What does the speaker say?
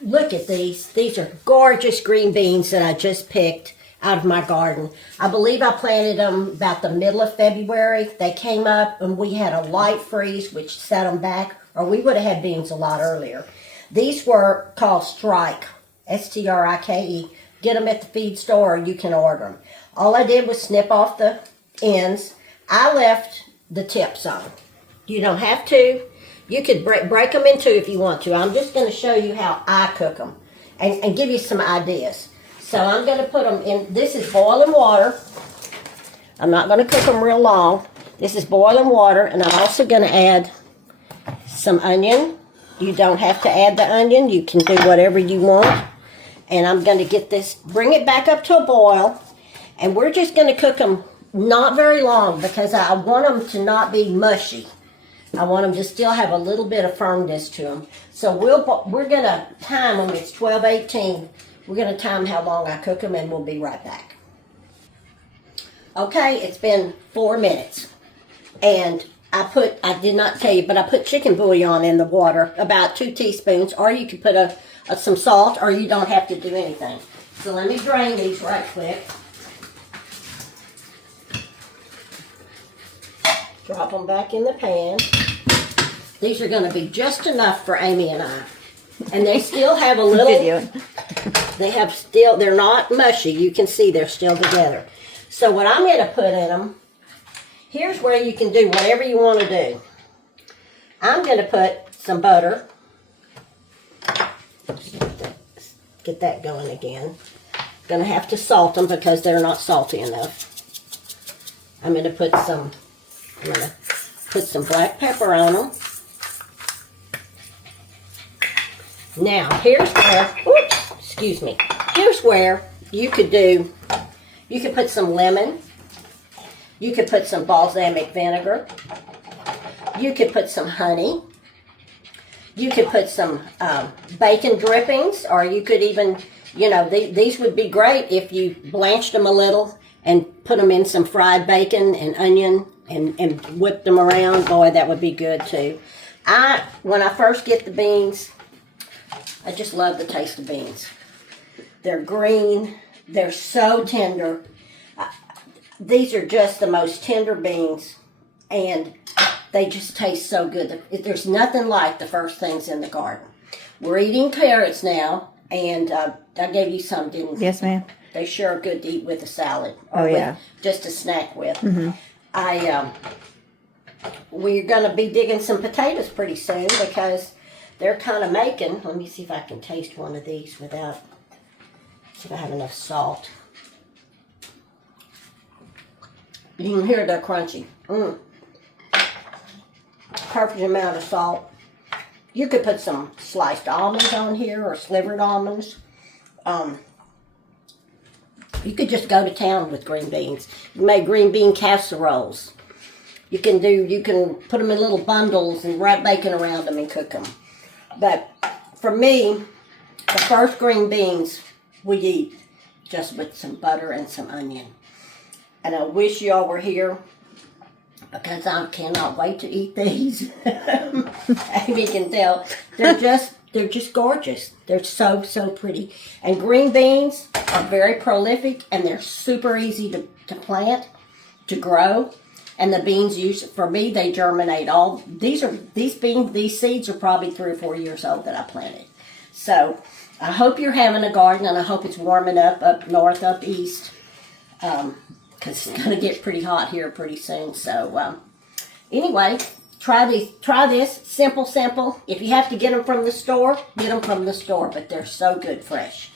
look at these. These are gorgeous green beans that I just picked out of my garden. I believe I planted them about the middle of February. They came up and we had a light freeze which set them back, or we would have had beans a lot earlier. These were called Strike, S-T-R-I-K-E. Get them at the feed store or you can order them. All I did was snip off the ends. I left the tips on. You don't have to. You could break them in two if you want to. I'm just going to show you how I cook them and give you some ideas. So I'm going to put them in, this is boiling water. I'm not going to cook them real long. This is boiling water, and I'm also going to add some onion. You don't have to add the onion. You can do whatever you want. And I'm going to get this, bring it back up to a boil, and we're just going to cook them not very long because I want them to not be mushy. I want them to still have a little bit of firmness to them. So we're going to time them. It's 12:18. We're going to time how long I cook them, and we'll be right back. Okay, it's been 4 minutes. And I did not tell you, but I put chicken bouillon in the water, about 2 teaspoons, or you could put some salt, or you don't have to do anything. So let me drain these right quick. Drop them back in the pan. These are going to be just enough for Amy and I. And they still have a little, they're not mushy. You can see they're still together. So what I'm going to put in them, here's where you can do whatever you want to do. I'm going to put some butter. Get that going again. Going to have to salt them because they're not salty enough. I'm going to put some black pepper on them. Now, here's where you could put some lemon. You could put some balsamic vinegar. You could put some honey. You could put some bacon drippings, or you could even, these would be great if you blanched them a little and put them in some fried bacon and onion and whipped them around. Boy, that would be good too. When I first get the beans, I just love the taste of beans. They're green. They're so tender. These are just the most tender beans, and they just taste so good. There's nothing like the first things in the garden. We're eating carrots now, and I gave you some, didn't I? Yes, ma'am. They sure are good to eat with a salad. Or just a snack with. Mm-hmm. We're going to be digging some potatoes pretty soon because they're kind of making. Let me see if I can taste one of these without. See if I have enough salt. You can hear they're crunchy. Perfect amount of salt. You could put some sliced almonds on here or slivered almonds. You could just go to town with green beans. You make green bean casseroles. You can put them in little bundles and wrap bacon around them and cook them. But for me, the first green beans we eat just with some butter and some onion. And I wish y'all were here because I cannot wait to eat these. As you can tell, they're just gorgeous. They're so, so pretty. And green beans are very prolific, and they're super easy to plant, to grow. And the beans, for me, they germinate. These seeds are probably 3 or 4 years old that I planted. So I hope you're having a garden, and I hope it's warming up north, up east. Because it's going to get pretty hot here pretty soon. So anyway, try this. Simple. If you have to get them from the store, get them from the store. But they're so good fresh.